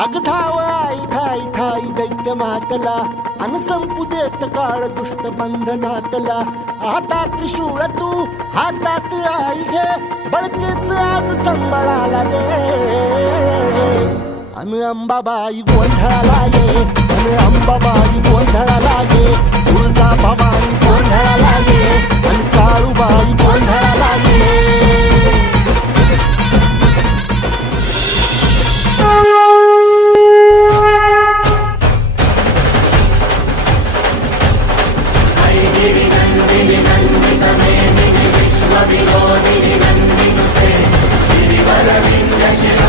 अग धाव आई थाई ठाई दैत्य मातला अन संपू देत काळ दुष्ट बंधनातला हातात त्रिशूळ तू हातात आई घे बळकेच आज संबळाला दे अन अंबाबाई गोंधळाला ये अन अंबाबाई गोंधळाला ये 感谢。